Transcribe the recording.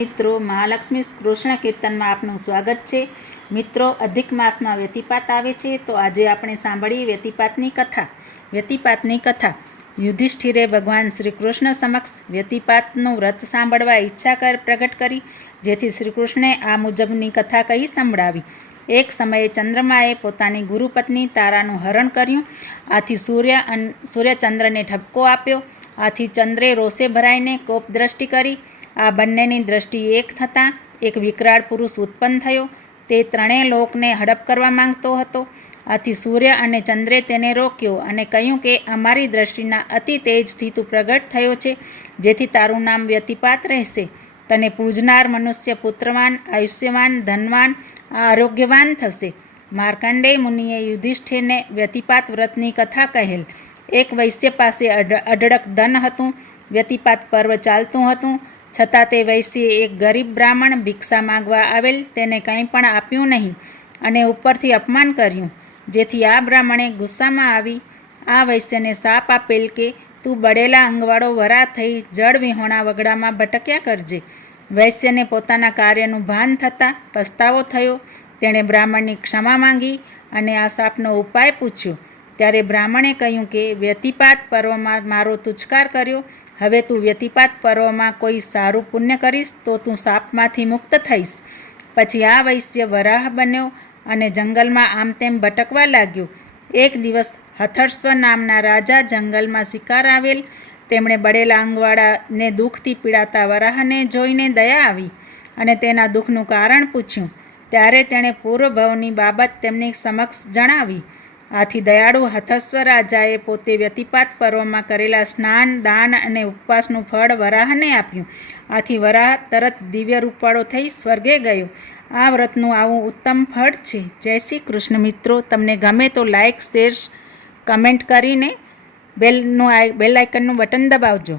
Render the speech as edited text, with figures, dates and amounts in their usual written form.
મિત્રો, મહાલક્ષ્મી કૃષ્ણ કીર્તનમાં આપનું સ્વાગત છે। મિત્રો, અધિક માસમાં વ્યતિપાત આવે છે, તો આજે આપણે સાંભળીએ વ્યતિપાતની કથા। યુધિષ્ઠિરે ભગવાન શ્રી કૃષ્ણ સમક્ષ વ્યતિપાતનું વ્રત સાંભળવા ઈચ્છા પ્રગટ કરી, જેથી શ્રી કૃષ્ણે આ મુજબની કથા કહી સંભળાવી। એક સમયે ચંદ્રમાએ પોતાની ગુરુપત્ની તારાનું હરણ કર્યું। આથી સૂર્ય ચંદ્રને ઠપકો આપ્યો। આથી ચંદ્રે રોષે ભરાઈને કોપ દ્રષ્ટિ કરી। આ બંનેની દ્રષ્ટિ એક થતાં એક વિકરાળ પુરુષ ઉત્પન્ન થયો। તે ત્રણેય લોકને હડપ કરવા માંગતો હતો। આથી સૂર્ય અને ચંદ્રે તેને રોક્યો અને કહ્યું કે અમારી દ્રષ્ટિના અતિ તેજથી તું પ્રગટ થયો છે, જેથી તારું નામ વ્યતિપાત રહેશે। તને પૂજનાર મનુષ્ય પુત્રવાન, આયુષ્યવાન, ધનવાન, આરોગ્યવાન થશે। માર્કંડેય મુનિએ યુધિષ્ઠિરને વ્યતિપાત વ્રતની કથા કહેલ। એક વૈશ્ય પાસે અઢળક ધન હતું। વ્યતિપાત પર્વ ચાલતું હતું, છતાં તે વૈશ્યએ એક ગરીબ બ્રાહ્મણ ભિક્ષા માંગવા આવેલ તેને કંઈ પણ આપ્યું નહીં અને ઉપરથી અપમાન કર્યું, જેથી આ બ્રાહ્મણે ગુસ્સામાં આવી આ વૈશ્યને શાપ આપેલ કે તું બળેલા અંગવાળો વરા થઈ જળ વિહોણા વગડામાં ભટક્યા કરજે। વૈશ્યને પોતાના કાર્યનું ભાન થતાં પસ્તાવો થયો। તેણે બ્રાહ્મણની ક્ષમા માંગી અને આ શાપનો ઉપાય પૂછ્યો। ત્યારે બ્રાહ્મણે કહ્યું કે વ્યતિપાત પર્વમાં મારો તુચ્છકાર કર્યો, હવે તું વ્યતિપાત પર્વમાં કોઈ સારું પુણ્ય કરીશ તો તું શાપમાંથી મુક્ત થઈશ। પછી આ વૈશ્ય વરાહ બન્યો અને જંગલમાં આમ તેમ ભટકવા લાગ્યો। એક દિવસ હથર્સ્વ નામના રાજા જંગલમાં શિકાર આવેલ। તેમણે બળેલા અંગવાળાને દુઃખથી પીડાતા વરાહને જોઈને દયા આવી અને તેના દુઃખનું કારણ પૂછ્યું। ત્યારે તેણે પૂર્વભવની બાબત તેમની સમક્ષ જણાવી। આથી દયાળુ હથસ્વ રાજાએ પોતે વ્યતિપાત પર્વમાં કરેલા સ્નાન, દાન અને ઉપવાસનું ફળ વરાહને આપ્યું। આથી વરાહ તરત દિવ્ય રૂપવાળો થઈ સ્વર્ગે ગયો। આ વ્રતનું આવું ઉત્તમ ફળ છે। જય શ્રી કૃષ્ણ। મિત્રો, તમને ગમે તો લાઇક, શેર, કમેન્ટ કરીને બેલ આઇકનનું બટન દબાવજો।